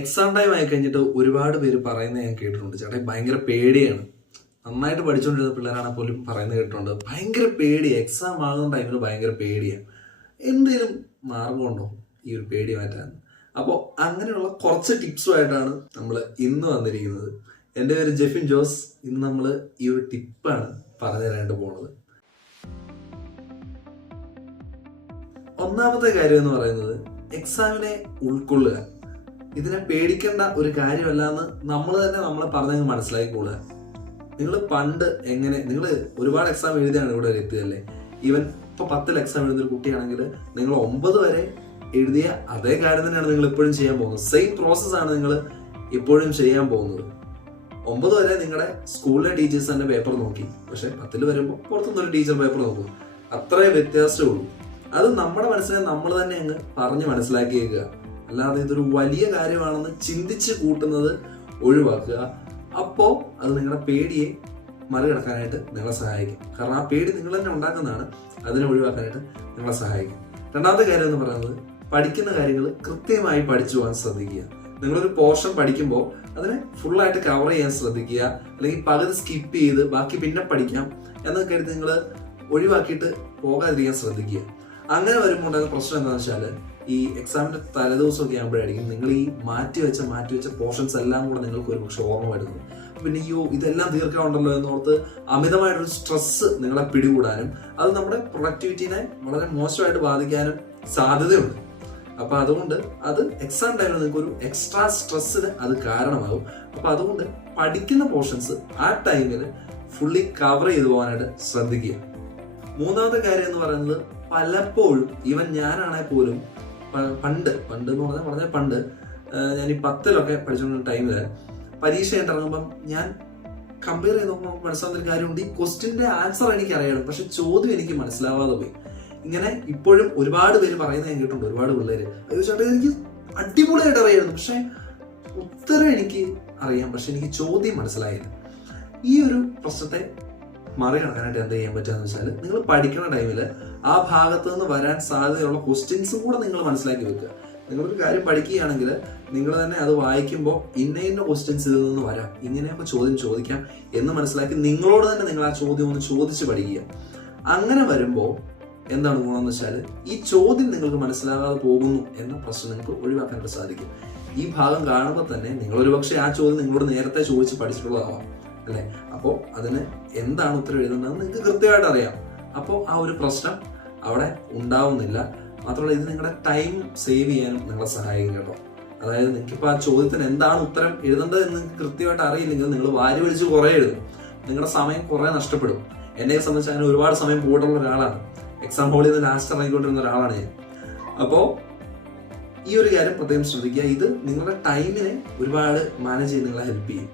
Exam time ആയി കഴിഞ്ഞിട്ട് ഒരുപാട് പേര് പറയുന്നത് ഞാൻ കേട്ടിട്ടുണ്ട്, ചേട്ടാ ഭയങ്കര പേടിയാണ്. നന്നായിട്ട് പഠിച്ചുകൊണ്ടിരുന്ന പിള്ളേരാണ് പോലും പറയുന്നത് കേട്ടിട്ടുണ്ട്, ഭയങ്കര പേടി, എക്സാം ആകുന്ന ടൈമിൽ ഭയങ്കര പേടിയാണ്. എന്തെങ്കിലും മാർഗമുണ്ടോ ഈ ഒരു പേടി മാറ്റാൻ? അപ്പോൾ അങ്ങനെയുള്ള കുറച്ച് ടിപ്സുമായിട്ടാണ് നമ്മൾ ഇന്ന് വന്നിരിക്കുന്നത്. എൻ്റെ പേര് ജെഫിൻ ജോസ്. ഇന്ന് നമ്മൾ ഈ ഒരു ടിപ്പാണ് പറഞ്ഞു തരാനായിട്ട് പോണത്. ഒന്നാമത്തെ കാര്യം എന്ന് പറയുന്നത് എക്സാമിനെ ഉൾക്കൊള്ളുക. ഇതിനെ പേടിക്കേണ്ട ഒരു കാര്യമല്ല എന്ന് നമ്മൾ തന്നെ നമ്മളെ പറഞ്ഞങ്ങ് മനസ്സിലാക്കിക്കൊള്ളുക. നിങ്ങൾ പണ്ട് നിങ്ങൾ ഒരുപാട് എക്സാം എഴുതിയാണ് ഇവിടെ വരെ എത്തുകയല്ലേ. ഈവൻ ഇപ്പോൾ 10ൽ എക്സാം എഴുതിയ ഒരു കുട്ടിയാണെങ്കിൽ നിങ്ങൾ 9 വരെ എഴുതിയ അതേ കാര്യം തന്നെയാണ് നിങ്ങൾ എപ്പോഴും ചെയ്യാൻ പോകുന്നത്. സെയിം പ്രോസസ്സാണ് നിങ്ങൾ എപ്പോഴും ചെയ്യാൻ പോകുന്നത്. 9 വരെ നിങ്ങളുടെ സ്കൂളിലെ ടീച്ചേഴ്സ് തന്നെ പേപ്പർ നോക്കി, പക്ഷെ 10ൽ വരുമ്പോൾ പുറത്തുനിന്നൊരു ടീച്ചർ പേപ്പർ നോക്കും. അത്രേ വ്യത്യാസമേ ഉള്ളൂ. അത് നമ്മുടെ മനസ്സിനെ നമ്മൾ തന്നെ അങ്ങ് പറഞ്ഞ് മനസ്സിലാക്കിയേക്കുക. അല്ലാതെ ഇതൊരു വലിയ കാര്യമാണെന്ന് ചിന്തിച്ച് കൂട്ടുന്നത് ഒഴിവാക്കുക. അപ്പോൾ അത് നിങ്ങളുടെ പേടിയെ മറികടക്കാനായിട്ട് നിങ്ങളെ സഹായിക്കും. കാരണം ആ പേടി നിങ്ങൾ തന്നെ ഉണ്ടാക്കുന്നതാണ്, അതിനെ ഒഴിവാക്കാനായിട്ട് നിങ്ങളെ സഹായിക്കും. രണ്ടാമത്തെ കാര്യം എന്ന് പറയുന്നത് പഠിക്കുന്ന കാര്യങ്ങൾ കൃത്യമായി പഠിച്ചു പോകാൻ ശ്രദ്ധിക്കുക. നിങ്ങളൊരു പോർഷൻ പഠിക്കുമ്പോൾ അതിനെ ഫുള്ളായിട്ട് കവർ ചെയ്യാൻ ശ്രദ്ധിക്കുക. അല്ലെങ്കിൽ പകുതി സ്കിപ്പ് ചെയ്ത് ബാക്കി പിന്നെ പഠിക്കാം എന്നൊക്കെ കരുതി നിങ്ങൾ ഒഴിവാക്കിയിട്ട് പോകാതിരിക്കാൻ ശ്രദ്ധിക്കുക. അങ്ങനെ വരുമ്പോൾ ഉണ്ടാകുന്ന പ്രശ്നം എന്താണെന്ന് വെച്ചാൽ ഈ എക്സാമിന്റെ തലേദിവസമൊക്കെ ആകുമ്പോഴായിരിക്കും നിങ്ങൾ ഈ മാറ്റിവെച്ച പോർഷൻസ് എല്ലാം കൂടെ നിങ്ങൾക്ക് ഒരു പക്ഷെ ഓർമ്മ വരുന്നത്. പിന്നെ ഇതെല്ലാം തീർക്കാനുണ്ടല്ലോ എന്നോർത്ത് അമിതമായിട്ടൊരു സ്ട്രെസ് നിങ്ങളെ പിടികൂടാനും അത് നമ്മുടെ പ്രൊഡക്ടിവിറ്റിനെ വളരെ മോശമായിട്ട് ബാധിക്കാനും സാധ്യതയുണ്ട്. അപ്പൊ അതുകൊണ്ട് അത് എക്സാം ടൈമിൽ നിങ്ങൾക്ക് ഒരു എക്സ്ട്രാ സ്ട്രെസ്സിന് അത് കാരണമാകും. അപ്പൊ അതുകൊണ്ട് പഠിക്കുന്ന പോർഷൻസ് ആ ടൈമിൽ ഫുള്ളി കവർ ചെയ്തു പോകാനായിട്ട് ശ്രദ്ധിക്കുക. മൂന്നാമത്തെ കാര്യം എന്ന് പറയുന്നത് പലപ്പോഴും ഈവൻ ഞാനാണെങ്കിൽ പോലും പണ്ട് എന്ന് പറഞ്ഞാൽ ഞാൻ ഈ 10ലൊക്കെ പഠിച്ചുകൊണ്ടിരുന്ന ടൈമില് പരീക്ഷ ഇറങ്ങുമ്പം ഞാൻ കമ്പയർ ചെയ്ത് നോക്കുമ്പോൾ മനസ്സിലാവുന്ന ഒരു കാര്യമുണ്ട്. ഈ ക്വസ്റ്റ്യന്റെ ആൻസർ എനിക്ക് അറിയണം, പക്ഷെ ചോദ്യം എനിക്ക് മനസ്സിലാവാതെ പോയി. ഇങ്ങനെ ഇപ്പോഴും ഒരുപാട് പേര് പറയുന്നത് ഞാൻ കേട്ടിട്ടുണ്ട്. ഒരുപാട് പിള്ളേര് അയ്യോ ചേട്ടാ എനിക്ക് അടിപൊളിയായിട്ട് അറിയായിരുന്നു, പക്ഷെ ഉത്തരം എനിക്ക് അറിയാം, പക്ഷെ എനിക്ക് ചോദ്യം മനസ്സിലായില്ല. ഈ ഒരു പ്രശ്നത്തെ മറികടക്കാനായിട്ട് എന്താ ചെയ്യാൻ പറ്റുകയെന്ന് വെച്ചാൽ നിങ്ങൾ പഠിക്കുന്ന ടൈമിൽ ആ ഭാഗത്ത് നിന്ന് വരാൻ സാധ്യതയുള്ള ക്വസ്റ്റ്യൻസും കൂടെ നിങ്ങൾ മനസ്സിലാക്കി വെക്കുക. നിങ്ങളൊരു കാര്യം പഠിക്കുകയാണെങ്കിൽ നിങ്ങൾ തന്നെ അത് വായിക്കുമ്പോൾ ഇന്ന ക്വസ്റ്റ്യൻസ് ഇതിൽ നിന്ന് വരാം, ഇങ്ങനെയൊക്കെ ചോദ്യം ചോദിക്കാം എന്ന് മനസ്സിലാക്കി നിങ്ങളോട് തന്നെ നിങ്ങൾ ആ ചോദ്യം ഒന്ന് ചോദിച്ച് പഠിക്കുക. അങ്ങനെ വരുമ്പോൾ എന്താണ് ഗുണമെന്ന് വെച്ചാൽ ഈ ചോദ്യം നിങ്ങൾക്ക് മനസ്സിലാകാതെ പോകുന്നു എന്ന പ്രശ്നം നിങ്ങൾക്ക് ഒഴിവാക്കാനായിട്ട് സാധിക്കും. ഈ ഭാഗം കാണുമ്പോൾ തന്നെ നിങ്ങളൊരു പക്ഷേ ആ ചോദ്യം നിങ്ങളോട് നേരത്തെ ചോദിച്ച് പഠിച്ചിട്ടുള്ളതാവാം അല്ലേ. അപ്പോൾ അതിന് എന്താണ് ഉത്തരം എഴുതുന്നതെന്ന് നിങ്ങൾക്ക് കൃത്യമായിട്ട് അറിയാം. അപ്പോൾ ആ ഒരു പ്രശ്നം അവിടെ ഉണ്ടാവുന്നില്ല. മാത്രമല്ല ഇത് നിങ്ങളുടെ ടൈം സേവ് ചെയ്യാനും നിങ്ങളെ സഹായിക്കും കേട്ടോ. അതായത് നിങ്ങൾക്കിപ്പോൾ ആ ചോദ്യത്തിന് എന്താണ് ഉത്തരം എഴുതേണ്ടത് എന്ന് നിങ്ങൾക്ക് കൃത്യമായിട്ട് അറിയില്ലെങ്കിൽ നിങ്ങൾ വാരി വലിച്ച് കുറേ എഴുതും, നിങ്ങളുടെ സമയം കുറേ നഷ്ടപ്പെടും. എന്നെ സംബന്ധിച്ച് അങ്ങനെ ഒരുപാട് സമയം പോയിട്ടുള്ള ഒരാളാണ്. എക്സാം ഹോളിൽ നിന്ന് ലാസ്റ്റ് ഇറങ്ങിക്കൊണ്ടിരുന്ന ഒരാളാണ് ഞാൻ. അപ്പോൾ ഈ ഒരു കാര്യം പ്രത്യേകം ശ്രദ്ധിക്കുക. ഇത് നിങ്ങളുടെ ടൈമിനെ ഒരുപാട് മാനേജ് ചെയ്ത് നിങ്ങളെ ഹെൽപ്പ് ചെയ്യും.